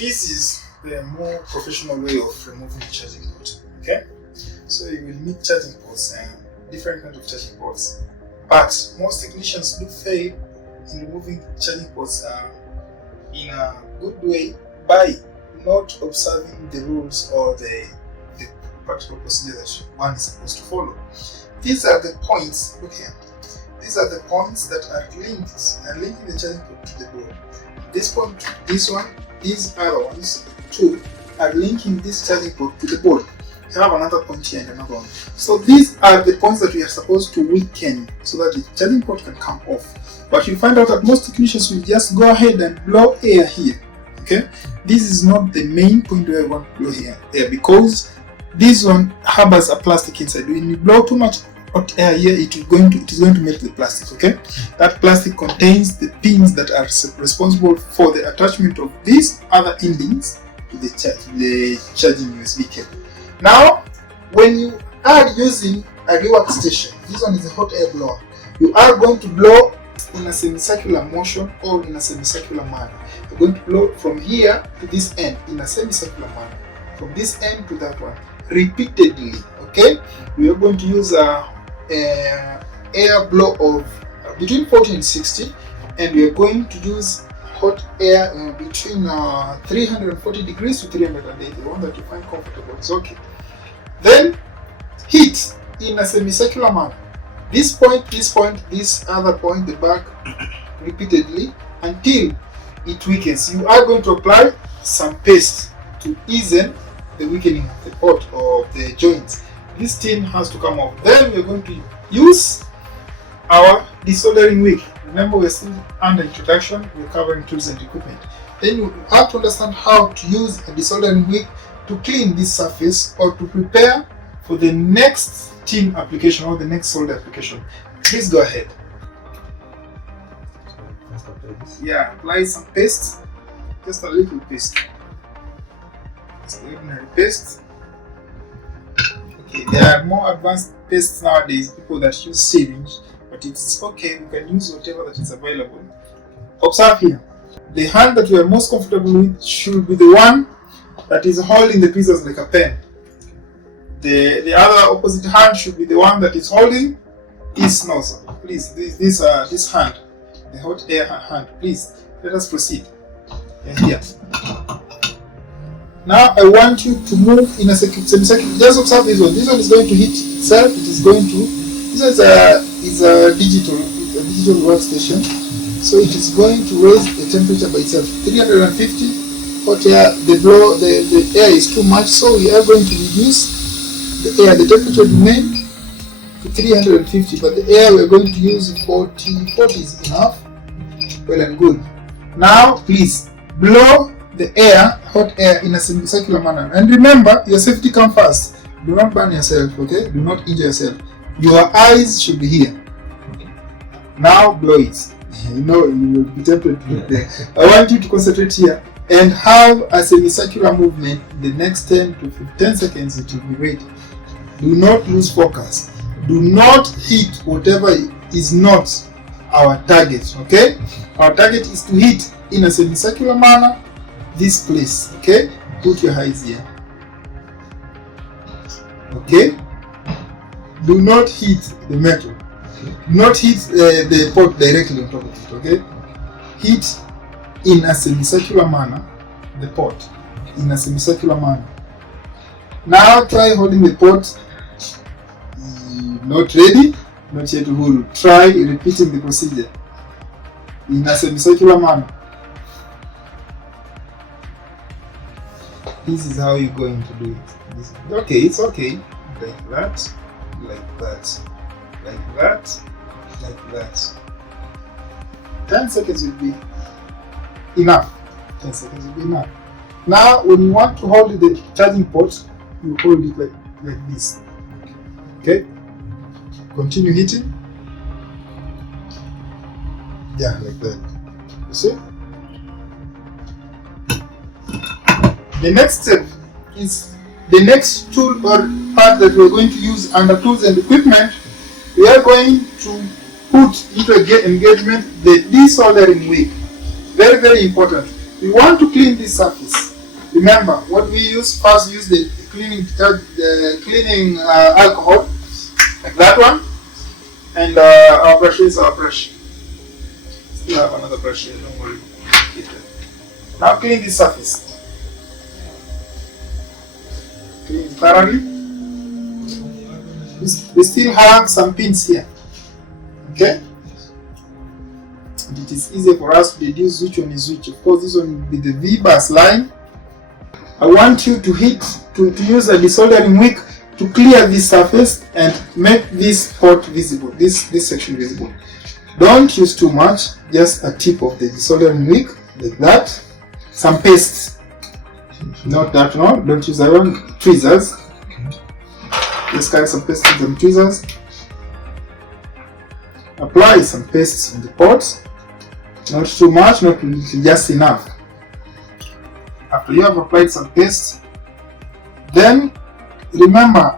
this is the more professional way of removing the charging port. Okay, so you will meet charging ports and different kinds of charging ports, but most technicians do fail in removing charging ports in a good way by not observing the rules or the practical procedure that one is supposed to follow. These are the points. Look here. These are the points that are linking the charging port to the board. This point, this one, these other ones too are linking this charging port to the board. You have another point here and another one. So these are the points that we are supposed to weaken so that the charging port can come off. But you find out that most technicians will just go ahead and blow air here. Okay, this is not the main point where you want to blow air because this one harbors a plastic inside. When you blow too much hot air here, it is going to melt the plastic. Okay, that plastic contains the pins that are responsible for the attachment of these other endings to the charging USB cable. Now, when you are using a rework station, this one is a hot air blower. You are going to blow in a semicircular motion or in a semicircular manner. You're going to blow from here to this end in a semicircular manner, from this end to that one, repeatedly. Okay, we are going to use a air blow of between 40 and 60, and we are going to use hot air between 340 degrees to 380. The one that you find comfortable is okay. Then heat in a semicircular manner. This point, this other point, the back, repeatedly until it weakens. You are going to apply some paste to ease the weakening of the port or the joints. This tin has to come off. Then we are going to use our desoldering wick. Remember, we're still under introduction. We're covering tools and equipment. Then you have to understand how to use a desoldering wick to clean this surface or to prepare for the next tin application or the next solder application. Please go ahead. Yeah, apply some paste, just a little paste. It's ordinary paste. Okay, there are more advanced pastes nowadays, people that use syringe, but it's okay, we can use whatever that is available. Observe here, the hand that we are most comfortable with should be the one that is holding the pieces like a pen. The other opposite hand should be the one that is holding this nozzle. Please, this hand, the hot air hand. Please, let us proceed. And here. Now I want you to move in a semicircle. Just observe this one. This one is going to hit itself. It is going to. This is a digital workstation, so it is going to raise the temperature by itself. 350 hot air. The air is too much, so we are going to reduce the air. The temperature remain to 350, but the air we are going to use 40 is enough. Well and good. Now please blow the air, hot air, in a semicircular manner. And remember, your safety comes first. Do not burn yourself, okay? Do not injure yourself. Your eyes should be here. Now blow it. You know, you will be tempted to look there. I want you to concentrate here and have a semicircular movement. The next 10 to 15 seconds it will be ready. Do not lose focus. Do not hit whatever is not our target, okay? Our target is to hit in a semicircular manner this place, okay? Put your eyes here, okay? Do not hit the metal. Do not hit the pot directly on top of it, okay? Hit in a semicircular manner the pot, in a semicircular manner. Now try holding the pot. Not ready, not yet whole. Try repeating the procedure in a semicircular manner. This is how you're going to do it. Okay, it's okay. Like that, like that, like that, like that. 10 seconds will be enough. 10 seconds will be enough. Now, when you want to hold the charging port, you hold it like this. Okay? Continue hitting. Yeah, like that. You see? The next step is the next tool or part that we're going to use under tools and equipment. We are going to put into engagement the desoldering wick. Very, very important. We want to clean this surface. Remember, what we use first, use the cleaning alcohol, like that one, and our brush is our brush. Still have another brush here, don't worry. Now clean this surface. Clean thoroughly. We still have some pins here. Okay? And it is easier for us to deduce which one is which. Of course, this one will be the V-bus line. I want you to use a desoldering wick to clear this surface and make this part visible, this section visible. Don't use too much, just a tip of the desoldering wick, like that. Some paste, not that one, don't use that one, tweezers. Just carry some paste and tweezers. Apply some paste on the pot, not too much, not too little, just enough. After you have applied some paste, then remember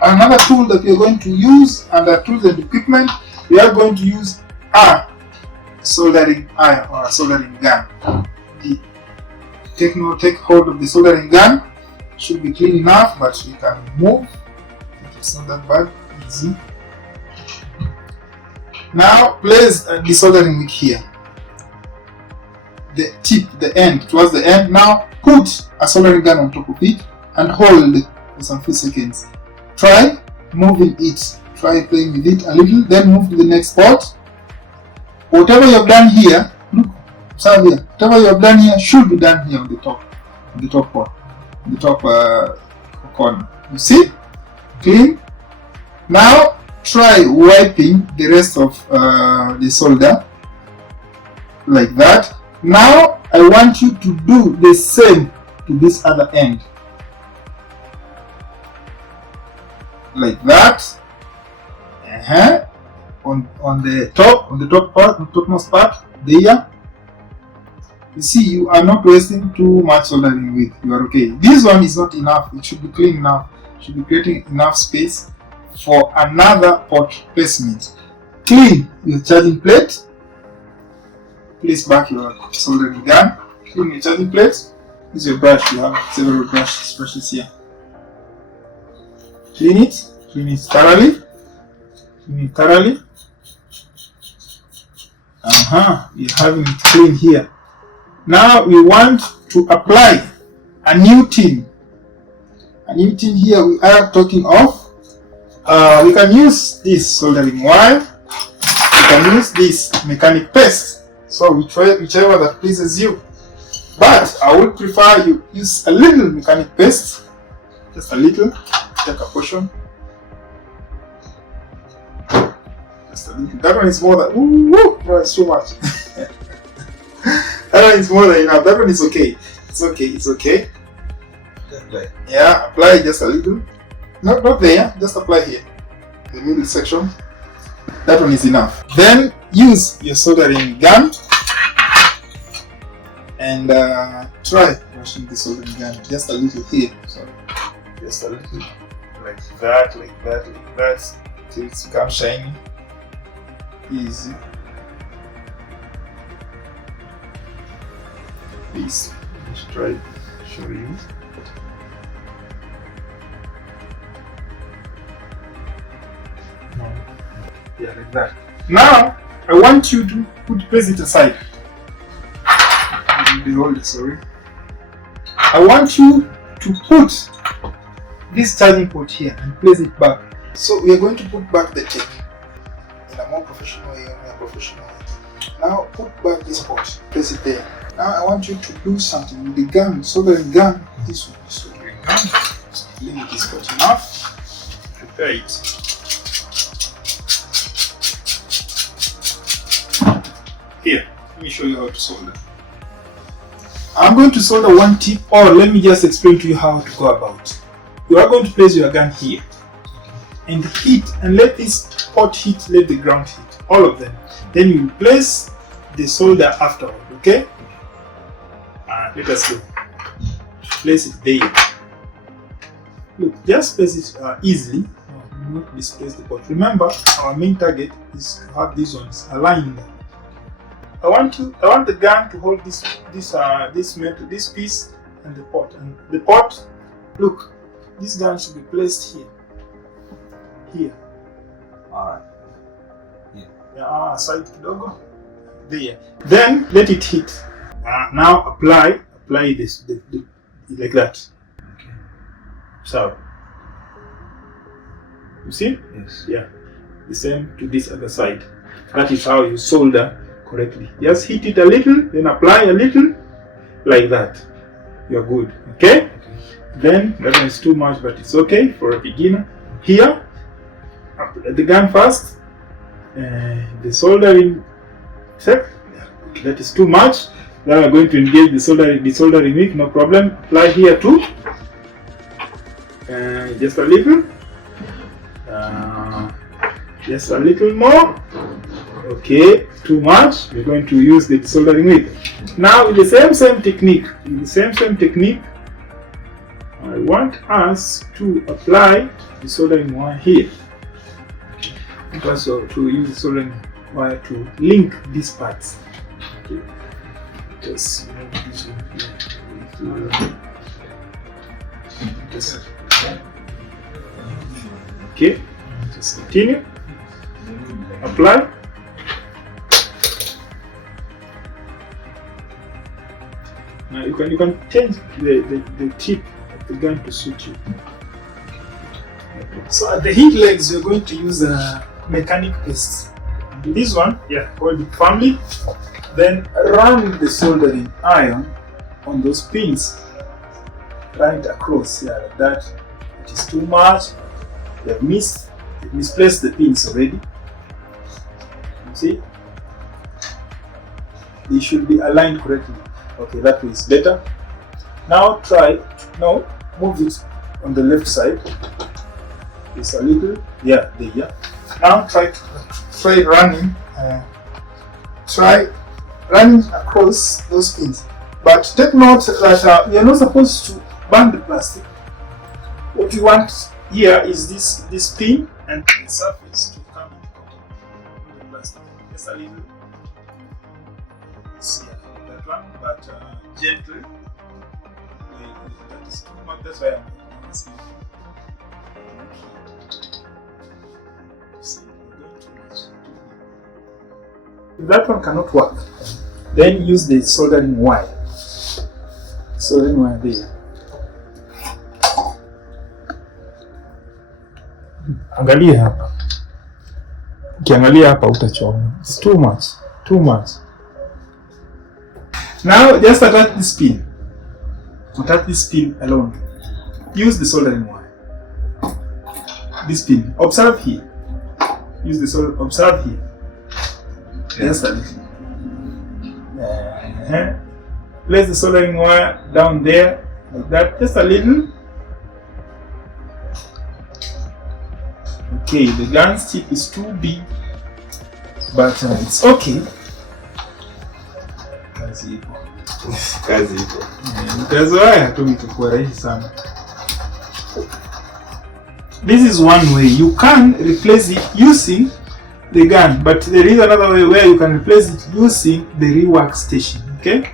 another tool that we are going to use under tools and equipment, we are going to use a soldering iron or a soldering gun. Take hold of the soldering gun. It should be clean enough, but we can move. It's not that bad, easy. Now place the soldering wick here. The tip, the end, towards the end. Now put a soldering gun on top of it and hold for some few seconds. Try moving it. Try playing with it a little, then move to the next spot. Whatever you have done here, look, observe here. Whatever you have done here should be done here on the top part, on the top corner. You see? Clean. Now try wiping the rest of the solder like that. Now I want you to do the same to this other end, like that. On the topmost part there. You see, you are not wasting too much soldering wick. You are okay. This one is not enough. It should be clean enough. It should be creating enough space for another pot placement. Clean your charging plate. Place back your soldering gun. Clean your charging plate. Use your brush. You have several brushes here. Clean it thoroughly. We're having it clean here. Now we want to apply a new tin. Here we are talking of, we can use this soldering wire, we can use this mechanic paste, so whichever that pleases you. But I would prefer you use a little mechanic paste, just a little, take a portion. That one is more than, that is too much. That one is more than enough. That one is okay. It's okay. Yeah, apply just a little. Not there, just apply here. The middle section. That one is enough. Then use your soldering gun and try brushing the soldering gun just a little here. Sorry. Just a little. Like that. Till it becomes shiny. Easy. Please, let's try to show you. Yeah, like that. Now, I want you to place it aside. Sorry. I want you to put this charging port here and place it back. So we are going to put back the tape in a more professional way. Now put back this port, place it there. Now I want you to do something with the gun, soldering gun. This one, soldering gun. Limit is cut enough. Prepare it. Here, let me show you how to solder. I'm going to solder one tip, or let me just explain to you how to go about. You are going to place your gun here and heat, and let this pot heat, let the ground heat, all of them. Then you place the solder afterward, okay? Let us go. Place it there. Look, just place it easily. No, not displace the pot. Remember, our main target is to have these ones aligned. I want the gun to hold this piece, and the pot. And the pot, look, this gun should be placed here. Here. Alright. Side kidogo. There. Then let it heat. Now apply this like that. Okay. So you see? Yes. Yeah. The same to this other side. That is how you solder correctly. Just heat it a little, then apply a little, like that. You're good. Okay? Then that one is too much, but it's okay for a beginner. Here, apply the gun first. The soldering set. That is too much. Now we're going to engage the soldering wick, no problem. Apply here too. Just a little. Just a little more. Okay, too much. We're going to use the soldering wick. Now with the same technique, I want us to apply the soldering wire here. Also to use the soldering wire to link these parts. Okay. Just move this one here. Okay. Just continue. Apply. Now you can change the tip of the gun to suit you. So at the heat legs, you're going to use a mechanic paste. This one, hold it firmly. Then run the soldering iron on those pins. Run it across, like that. It is too much. You've misplaced the pins already. You see? They should be aligned correctly. Okay, that way is better. Now move it on the left side. Just a little, there. Now try running across those pins. But take note that you're not supposed to burn the plastic. What you want here is this pin and the surface to come in contact with the plastic. Just a little. See that one, but gently. That is too much. That's why I'm asking. If that one cannot work, then use the soldering wire. Soldering wire there. Angalia hapa. Ukiangalia hapa utachoma. It's too much. Now just attach this pin. Attach this pin alone. Use the soldering wire. This pin. Observe here. Observe here. Just a little. Place the soldering wire down there, like that, just a little. Okay, the gun's tip is too big, but it's okay. Kazi ipo. Mtazoea tu itakuwa rahisi sana. This is one way. You can replace it using the gun, but there is another way where you can replace it using the rework station. Okay,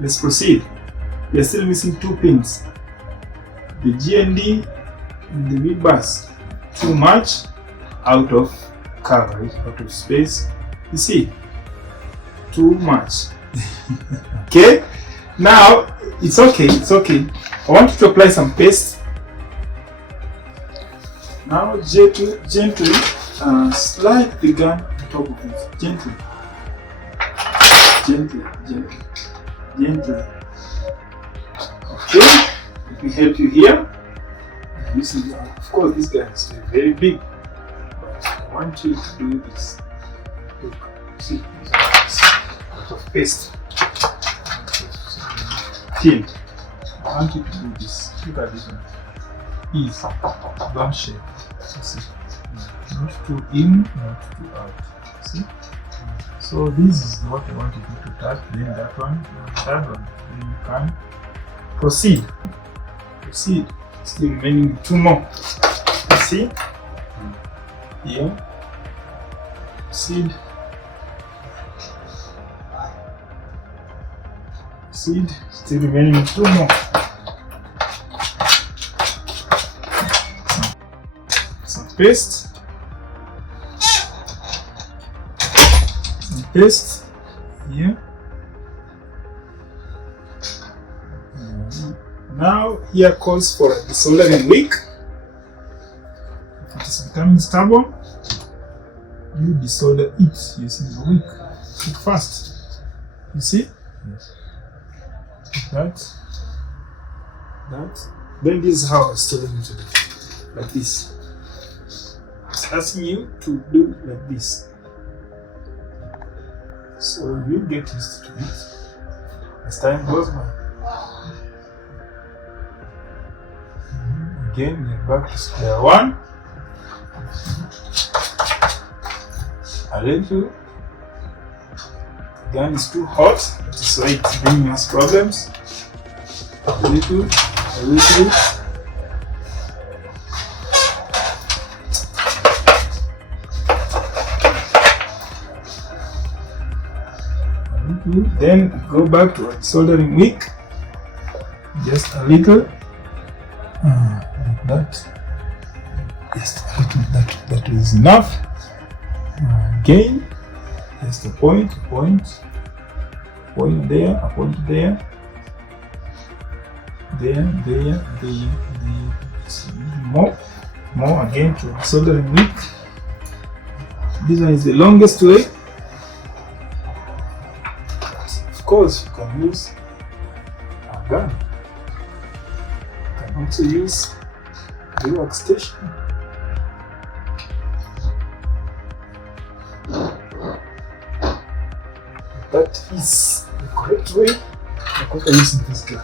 let's proceed. We are still missing two pins, the GND and the mid bus. Too much out of coverage, out of space. You see, too much. Okay, now it's okay. I want you to apply some paste. Now gently slide the gun on top of it. Gently. Okay, let me help you here. You see, of course, this guy is very big, but I want you to do this. Look, see, a lot of paste. Thin. I want you to do this. Look at this one. Easy. Bump shape. See? Not too in, not too out. See? So this is what I want you to touch. Then that one, that one. Then you can proceed. Still remaining two more. You see? Here. Proceed. Proceed. Still remaining 2 more. Some paste. Some paste here. Now here calls for a desoldering wick. If it is becoming stubborn, you desolder it using the wick. Wick fast. You see? Yes. That. Then this is how I solder it to do. Like this. It's asking you to do like this. So you get used to it as time goes by. Again, we're back to square one. A little. Gun is too hot, that is why it's bringing us problems. A little. A little. Then go back to our soldering wick. Just a little. Like that. Just a little. That is enough. Again, just a point there, a point there. There. More again to the soldering wick. This one is the longest way. Of course, you can use a gun. You can also use the workstation. That is the correct way. I'm using this gun.